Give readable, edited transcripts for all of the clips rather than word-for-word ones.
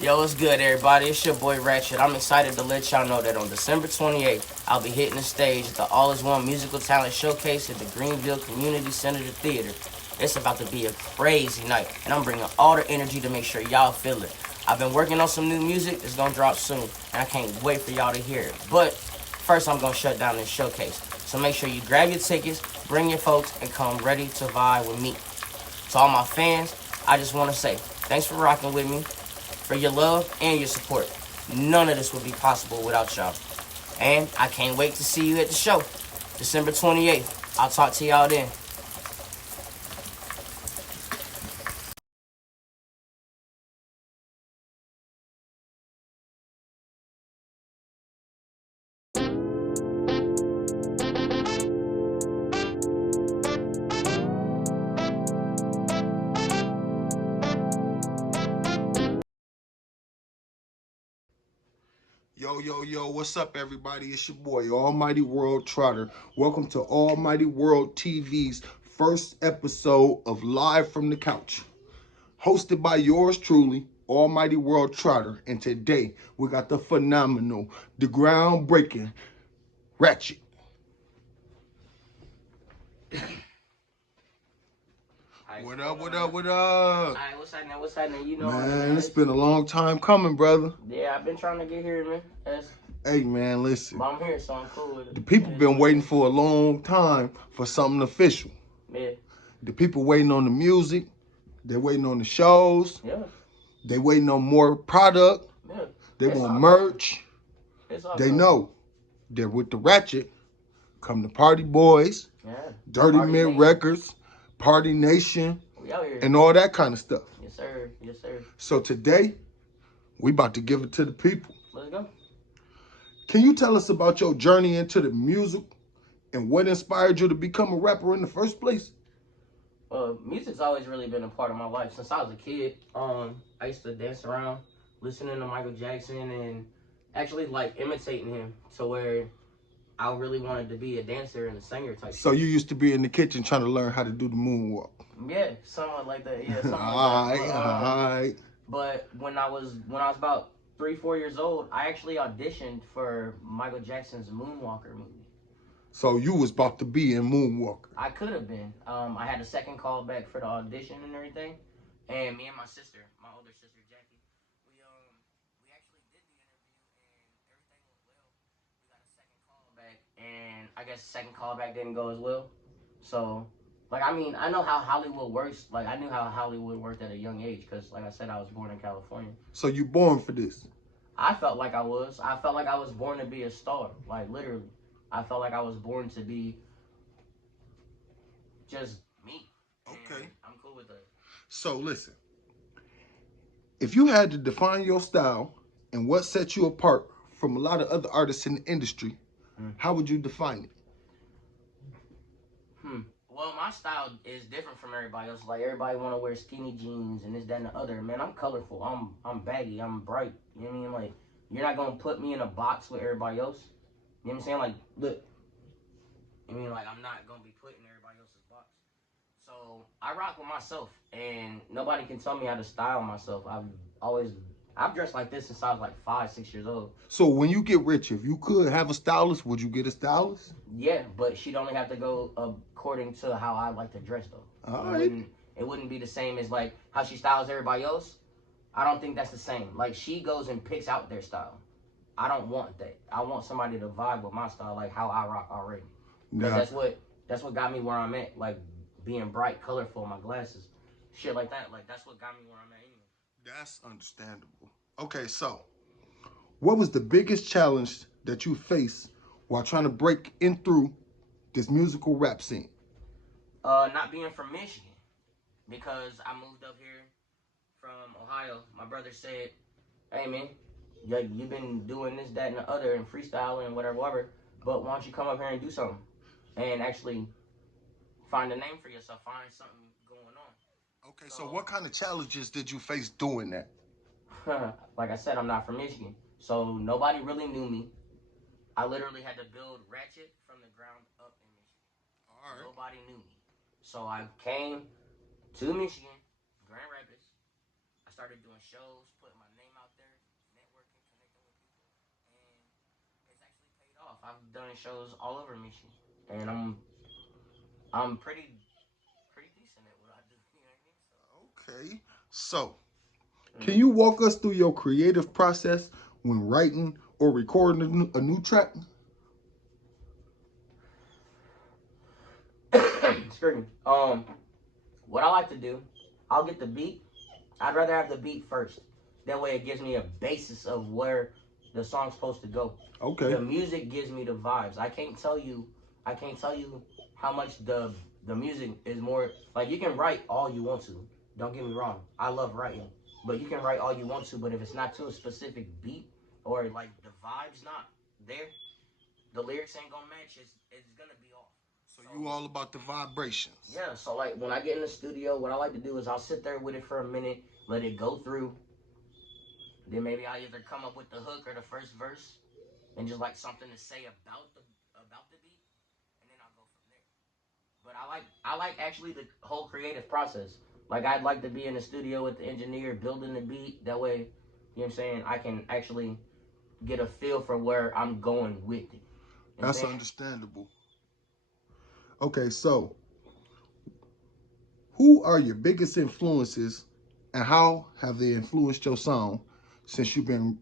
Yo, what's good, everybody? It's your boy Ratchet. I'm excited to let y'all know that on December 28th, I'll be hitting the stage at the All Is One Musical Talent Showcase at the Greenville Community Center Theater. It's about to be a crazy night, and I'm bringing all the energy to make sure y'all feel it. I've been working on some new music that's gonna drop soon, and I can't wait for y'all to hear it. But first, I'm gonna shut down this showcase. So make sure you grab your tickets, bring your folks, and come ready to vibe with me. To all my fans, I just want to say thanks for rocking with me, for your love and your support. None of this would be possible without y'all. And I can't wait to see you at the show, December 28th. I'll talk to y'all then. Yo, what's up, everybody? It's your boy, Almighty World Trotter. Welcome to Almighty World TV's first episode of Live from the Couch. Hosted by yours truly, Almighty World Trotter. And today, we got the phenomenal, the groundbreaking Ratchet. What up, what up, what up? Alright, what's happening? What's happening? You know, Man, it's been a long time coming, brother. Yeah, I've been trying to get here, man. Hey, man, listen. But I'm here, so I'm cool with it. The people been waiting for a long time for something official. Yeah. The people waiting on the music. They're waiting on the shows. Yeah. They waiting on more product. Yeah. They want merch. They know they're with the Ratchet. Come the Party Boys, Dirty Mid Records, Party Nation, and all that kind of stuff. Yes, sir. Yes, sir. So today, we about to give it to the people. Let's go. Can you tell us about your journey into the music and what inspired you to become a rapper in the first place? Music's always really been a part of my life since I was a kid. I used to dance around, listening to Michael Jackson, and actually like imitating him to where I really wanted to be a dancer and a singer type. So you used to be in the kitchen trying to learn how to do the moonwalk. Yeah, somewhat like that. Yeah, something all like that. All right. But when I was about 3-4 years old, I actually auditioned for Michael Jackson's Moonwalker movie. So you was about to be in Moonwalker. I could have been. I had a second call back for the audition and everything, and me and my sister, my older sister Jackie, we actually did the interview and everything went well. We got a second call back, and I guess the second call back didn't go as well. So, like, I mean, I know how Hollywood works. Like, I knew how Hollywood worked at a young age because, like I said, I was born in California. So you born for this? I felt like I was. I felt like I was born to be a star. Like, literally. I felt like I was born to be just me. Okay. I'm cool with that. So listen, if you had to define your style and what sets you apart from a lot of other artists in the industry, how would you define it? Well, my style is different from everybody else. Like, everybody want to wear skinny jeans and this, that, and the other. Man, I'm colorful. I'm baggy. I'm bright. You know what I mean? Like, you're not going to put me in a box with everybody else. You know what I'm saying? Like, look. I mean, like, I'm not going to be put in everybody else's box. So, I rock with myself. And nobody can tell me how to style myself. I've dressed like this since I was like 5-6 years old. So when you get rich, if you could have a stylist, would you get a stylist? Yeah, but she'd only have to go according to how I like to dress, though. All right. It wouldn't be the same as like how she styles everybody else. I don't think that's the same. Like, she goes and picks out their style. I don't want that. I want somebody to vibe with my style, like how I rock already. Yeah. That's what got me where I'm at. Like, being bright, colorful, my glasses, shit like that. Like, that's what got me where I'm at anyway. That's understandable. Okay, so what was the biggest challenge that you faced while trying to break in through this musical rap scene? Not being from Michigan, because I moved up here from Ohio. My brother said, "Hey man, you've been doing this, that, and the other, and freestyling and whatever. But why don't you come up here and do something, and actually find a name for yourself, find something going on." Okay, so what kind of challenges did you face doing that? Like I said, I'm not from Michigan, so nobody really knew me. I literally had to build Ratchet from the ground up in Michigan. All right. Nobody knew me. So I came to Michigan, Grand Rapids. I started doing shows, putting my name out I've done shows all over Michigan, and I'm pretty decent at what I do. You know what Okay. So, I can mean? you walk us through your creative process when writing or recording a new track? Excuse me. What I like to do, I'll get the beat. I'd rather have the beat first. That way, it gives me a basis of where the song's supposed to go. Okay. The music gives me the vibes. I can't tell you. I can't tell you how much the music is more. Like you can write all you want to. Don't get me wrong. I love writing, but you can write all you want to. But if it's not to a specific beat or like the vibes not there, the lyrics ain't gonna match. It's gonna be off. So So you all about the vibrations. yeah, so like when I get in the studio, what I like to do is I'll sit there with it for a minute, let it go through. Then maybe I'll either come up with the hook or the first verse and just like something to say about the beat, and then I'll go from there. But I like actually the whole creative process. Like I'd like to be in the studio with the engineer building the beat. That way, you know what I'm saying, I can actually get a feel for where I'm going with it. And That's then understandable. Okay, so who are your biggest influences and how have they influenced your sound since you've been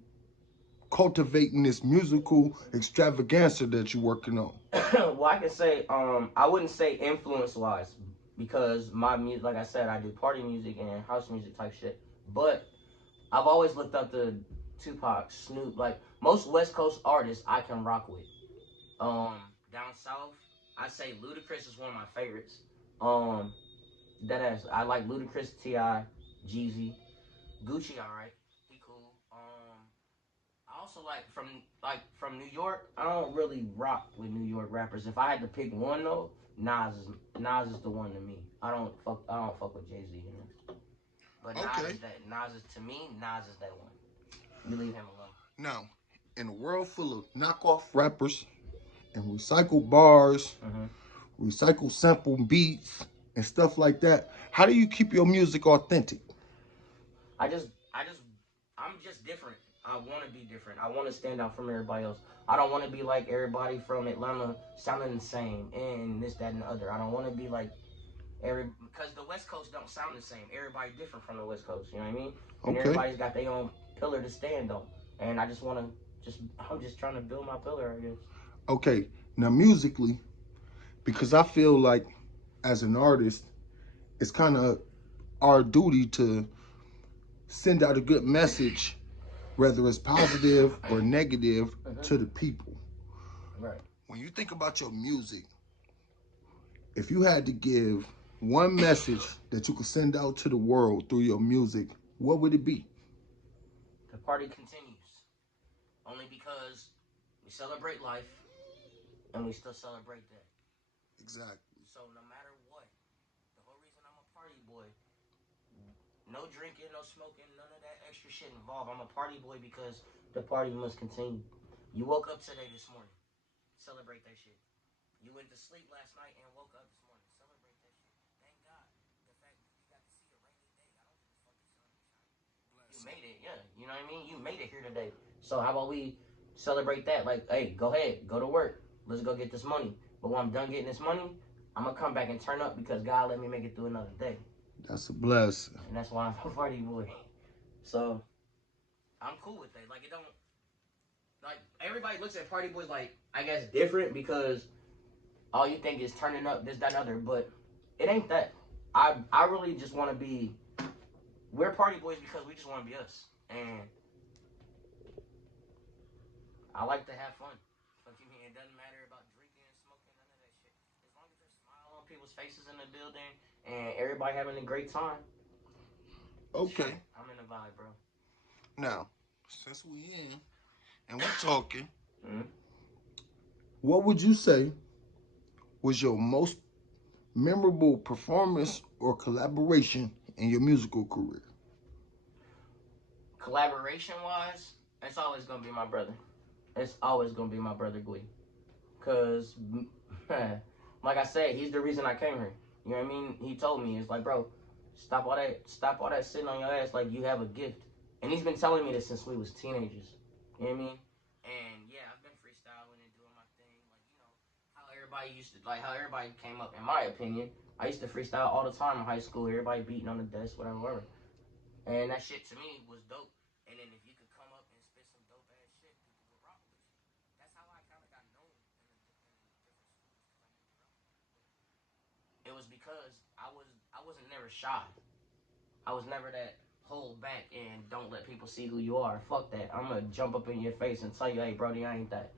cultivating this musical extravaganza that you're working on? well, I can say I wouldn't say influence wise because my music, like I said, I do party music and house music type shit. But I've always looked up to Tupac, Snoop, like most West Coast artists I can rock with. Um, Down south, I say Ludacris is one of my favorites. Um, that ass, I like Ludacris, Ti, Jeezy, Gucci. All right, he cool. I also like from New York. I don't really rock with New York rappers. If I had to pick one though, Nas is the one to me. I don't fuck with Jay Z. You know? But Okay. Nas is to me. Nas is that one. You leave him alone. Now, in a world full of knockoff rappers and recycled bars, Mm-hmm. recycled sample beats, and stuff like that, how do you keep your music authentic? I just I just I'm just different. I want to be different. I want to stand out from everybody else. I don't want to be like everybody from Atlanta sounding the same and this, that, and the other. I don't want to be like because the West Coast don't sound the same. Everybody different from the West Coast. You know what I mean? And Okay. everybody's got their own pillar to stand on. And I just want to I'm just trying to build my pillar, I guess. Okay. Now, musically, because I feel like as an artist, it's kind of our duty to send out a good message, whether it's positive or negative, Mm-hmm. to the people. Right. When you think about your music, if you had to give one message that you could send out to the world through your music, what would it be? The party continues only because we celebrate life and we still celebrate that. Exactly. So no matter what, the whole reason I'm a party boy, no drinking, no smoking, none of that extra shit involved. I'm a party boy because the party must continue. You woke up today this morning, celebrate that shit. You went to sleep last night and woke up this morning, celebrate that shit. Thank God. The fact that you got to see a rainy day, I don't give a fuck the sun is shining. You made it, yeah. You know what I mean? You made it here today. So how about we celebrate that? Like, hey, go ahead, go to work. Let's go get this money. But when I'm done getting this money, I'm gonna come back and turn up because God let me make it through another day. That's a blessing. And that's why I'm a party boy. So I'm cool with that. Like it don't like everybody looks at party boys like I guess different because all you think is turning up this, that, and other, but it ain't that. I really just wanna be we're party boys because we just wanna be us. And I like to have fun. So it doesn't matter about drinking, smoking, none of that shit. As long as there's smile on people's faces in the building and everybody having a great time, Okay. I'm in the vibe, bro. Now, since we in and we're talking, Mm-hmm. what would you say was your most memorable performance or collaboration in your musical career? Collaboration wise, it's always gonna be my brother. It's always gonna be my brother Glee. Cause, like I said, he's the reason I came here. You know what I mean? He told me, it's like, bro, stop all that sitting on your ass like you have a gift. And he's been telling me this since we was teenagers. You know what I mean? And yeah, I've been freestyling and doing my everybody used to, like how everybody came up, in my opinion, I used to freestyle all the time in high school, everybody beating on the desk, whatever, whatever. And that shit to me was dope. And then if you could come up and spit some dope ass shit, people would rock with you. That's how I kind of got known in different schools because I moved around. It was because I wasn't never shy. I was never that hold back and don't let people see who you are. Fuck that. I'm gonna jump up in your face and tell you, hey, Brody, I ain't that.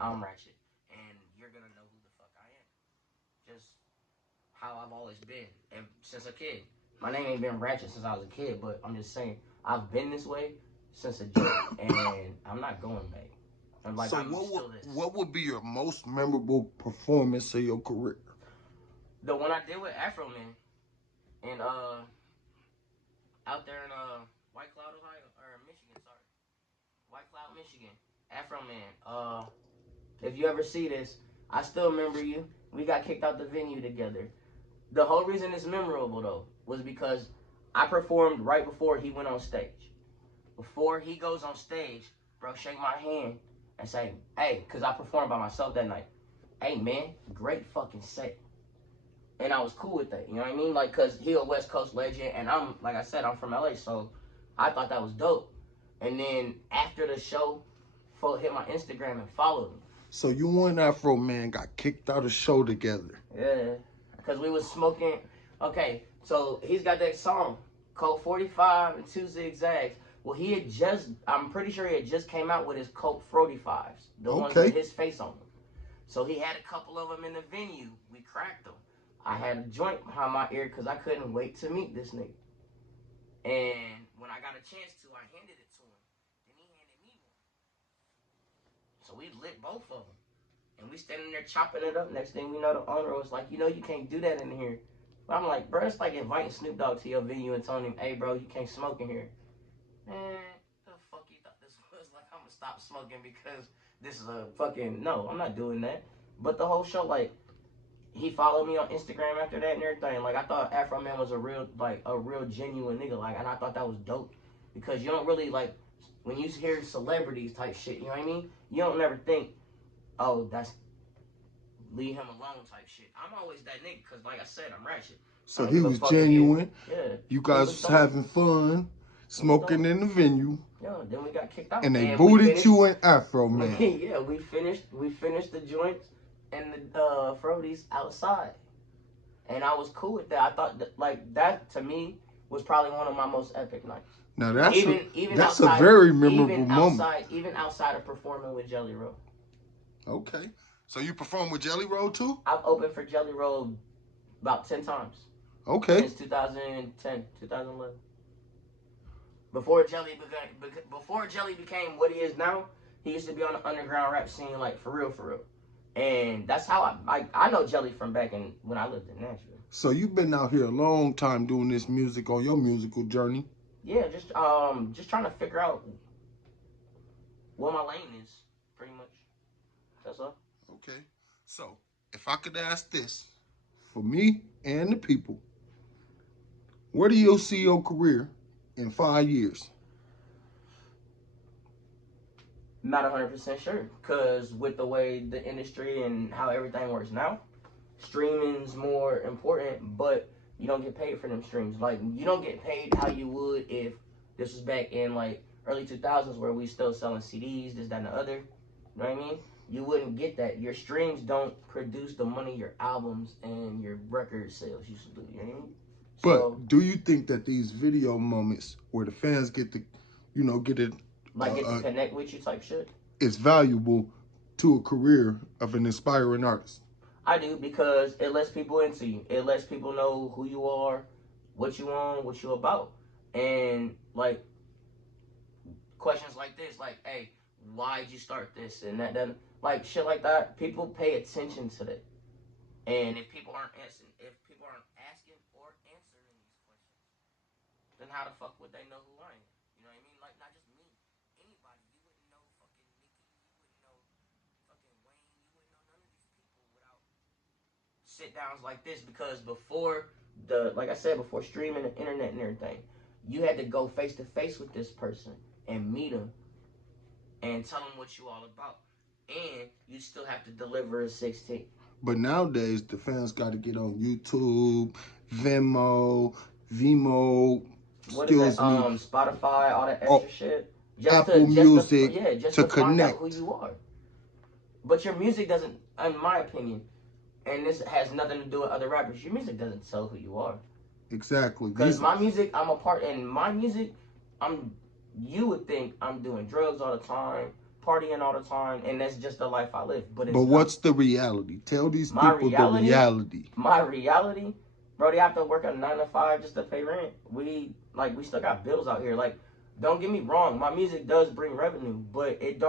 I'm Ratchet, and you're gonna know who the fuck I am. Just how I've always been, and since a kid. My name ain't been Ratchet since I was a kid, but I'm just saying I've been this way since a jump, and I'm not going back. I'm like, So I'm still this. what would be your most memorable performance of your career? The one I did with Afro Man, and out there in White Cloud, Ohio, or Michigan, sorry, White Cloud, Michigan, Afro Man. If you ever see this, I still remember you. We got kicked out the venue together. The whole reason it's memorable though was because I performed right before he went on stage. Before he goes on stage, bro, shake my hand and say, hey, because I performed by myself that night. Hey, man, great fucking set. And I was cool with that, you know what I mean? Like, because he a West Coast legend, and I'm, like I said, I'm from LA, so I thought that was dope. And then after the show, folk hit my Instagram and followed me. So you and Afro Man got kicked out of show together. Yeah, because we was smoking. Okay, so he's got that song called 45 and 2 Zigzags. Well, he had just, I'm pretty sure he had just came out with his Coke 45s, the ones with his face on them. So he had a couple of them in the venue. We cracked them. I had a joint behind my ear because I couldn't wait to meet this nigga. And when I got a chance to, I handed it to him. Then he handed me one. So we lit both of them. And we standing there chopping it up. Next thing we know, the owner was like, you know, you can't do that in here. But I'm like, bro, it's like inviting Snoop Dogg to your venue and telling him, hey, bro, you can't smoke in here. Man, the fuck you thought this was? Like, I'm gonna stop smoking because this is a fucking, no, I'm not doing that. But the whole show, like, he followed me on Instagram after that and everything. Like, I thought Afro Man was a real genuine nigga. Like, and I thought that was dope. Because you don't really, like, when you hear celebrities type shit, you know what I mean? You don't never think, oh, that's leave him alone type shit. I'm always that nigga because, like I said, I'm Ratchet. So he was genuine. Yeah. You guys was having fun, smoking in the venue. Yeah, then we got kicked out. And they booted you and Afro Man. Yeah, we finished the joints and the Frodies outside. And I was cool with that. I thought that, like, that to me was probably one of my most epic nights. Now that's outside, a very memorable moment. Even outside of performing with Jelly Roll. Okay. So you performed with Jelly Roll too? I've opened for Jelly Roll about 10 times. Okay. Since 2010, 2011. Before Jelly became what he is now, he used to be on the underground rap scene, like, for real. And that's how I know Jelly from back in when I lived in Nashville. So you've been out here a long time doing this music on your musical journey. Yeah, just trying to figure out what my lane is, pretty much. That's all. Okay. So if I could ask this, for me and the people, where do you see your career in 5 years? Not 100% sure, because with the way the industry and how everything works now, streaming's more important, but you don't get paid for them streams. Like, you don't get paid how you would if this was back in, like, early 2000s where we still selling CDs, this, that, and the other. You know what I mean? You wouldn't get that. Your streams don't produce the money your albums and your record sales used to do. You know what I mean? But do you think that these video moments where the fans get to, get it... Like, get to connect with you type shit? It's valuable to a career of an inspiring artist. I do, because it lets people into you. It lets people know who you are, what you want, what you about. And, like, questions like this, like, hey, why'd you start this? And that, like, shit like that, people pay attention to that. And if people aren't asking or answering these questions, then how the fuck would they know who I am? You know what I mean? Like, not just me. Anybody. You wouldn't know fucking Nicki. You wouldn't know fucking Wayne. You wouldn't know none of these people without sit-downs like this. Because before like I said, before streaming the internet and everything, you had to go face-to-face with this person and meet them and tell them what you all about. And you still have to deliver a 16. But nowadays, the fans got to get on YouTube, Vimo, What is that? excuse me, Spotify, all that extra oh, shit, Apple Music just to to find out who connect. you are. But your music doesn't, in my opinion, and this has nothing to do with other rappers. Your music doesn't tell who you are. Exactly. Because my music, I'm a part, and my music, you would think I'm doing drugs all the time, partying all the time, and that's just the life I live. But it's But not. what's the reality? Tell these My people the reality, reality. my reality, bro, they have to work a 9 to 5 just to pay rent. We still got bills out here. Like, don't get me wrong, my music does bring revenue, but it's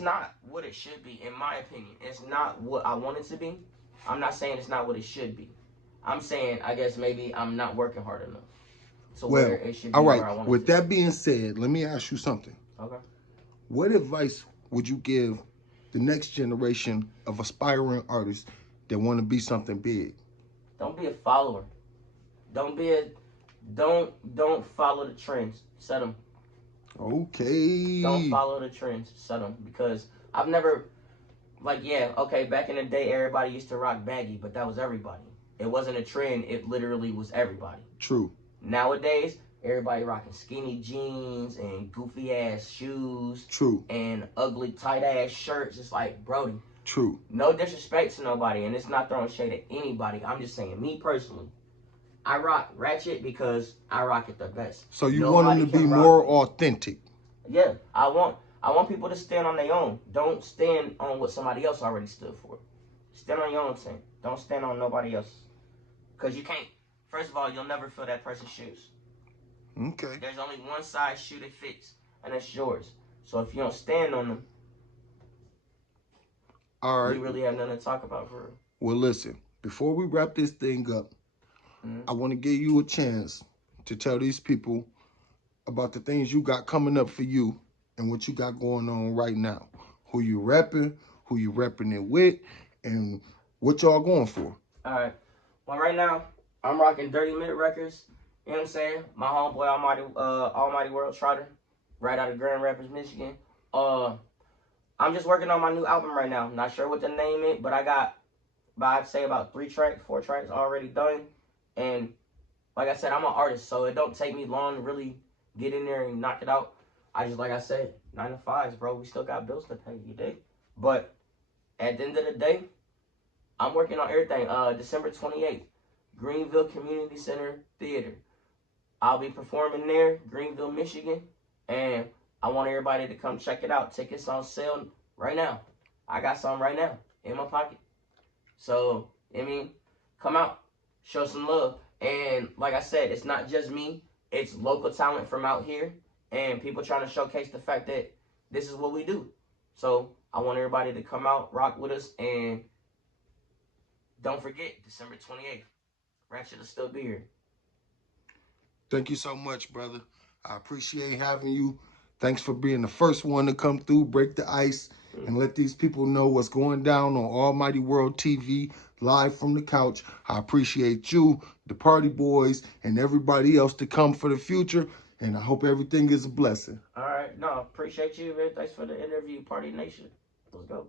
not what it should be, in my opinion. It's not what I want it to be. I'm not saying it's not what it should be. I'm saying, I guess maybe I'm not working hard enough to Well, where it should be all right. where I want it With to that being said, let me ask you something. be. Okay. What advice would you give the next generation of aspiring artists that want to be something big? Don't be a follower. Don't be a don't follow the trends. Set them. Okay. Don't follow the trends. Set them, because I've never, like, yeah, okay, back in the day everybody used to rock baggy, but that was everybody. It wasn't a trend, it literally was everybody. True. Nowadays, everybody rocking skinny jeans and goofy ass shoes. True. And ugly tight ass shirts. It's like, Brody. True. No disrespect to nobody, and it's not throwing shade at anybody. I'm just saying, me personally, I rock Ratchet because I rock it the best. So you want them to be more authentic. Yeah, I want people to stand on their own. Don't stand on what somebody else already stood for. Stand on your own thing. Don't stand on nobody else. Because you can't. First of all, you'll never fill that person's shoes. Okay. There's only one size shoe that fits, and it's yours. So if you don't stand on them, all right, we really have nothing to talk about for real. Well, listen, before we wrap this thing up, I want to give you a chance to tell these people about the things you got coming up for you and what you got going on right now. Who you repping it with, and what y'all going for. All right. Well, right now, I'm rocking Dirty Minute Records. You know what I'm saying? My homeboy, Almighty World Trotter, right out of Grand Rapids, Michigan. I'm just working on my new album right now. Not sure what to name it, but I'd say about 4 tracks already done. And like I said, I'm an artist, so it don't take me long to really get in there and knock it out. Like I said, 9 to 5s, bro. We still got bills to pay, you dig? But at the end of the day, I'm working on everything. December 28th, Greenville Community Center Theater. I'll be performing there, Greenville, Michigan, and I want everybody to come check it out. Tickets on sale right now. I got some right now in my pocket. So, I mean, come out, show some love. And like I said, it's not just me. It's local talent from out here and people trying to showcase the fact that this is what we do. So, I want everybody to come out, rock with us, and don't forget, December 28th, Ratchet will still be here. Thank you so much, brother. I appreciate having you. Thanks for being the first one to come through, break the ice, and let these people know what's going down on Almighty World TV, live from the couch. I appreciate you, the party boys, and everybody else to come for the future, and I hope everything is a blessing. All right. No, appreciate you, man. Thanks for the interview, Party Nation. Let's go.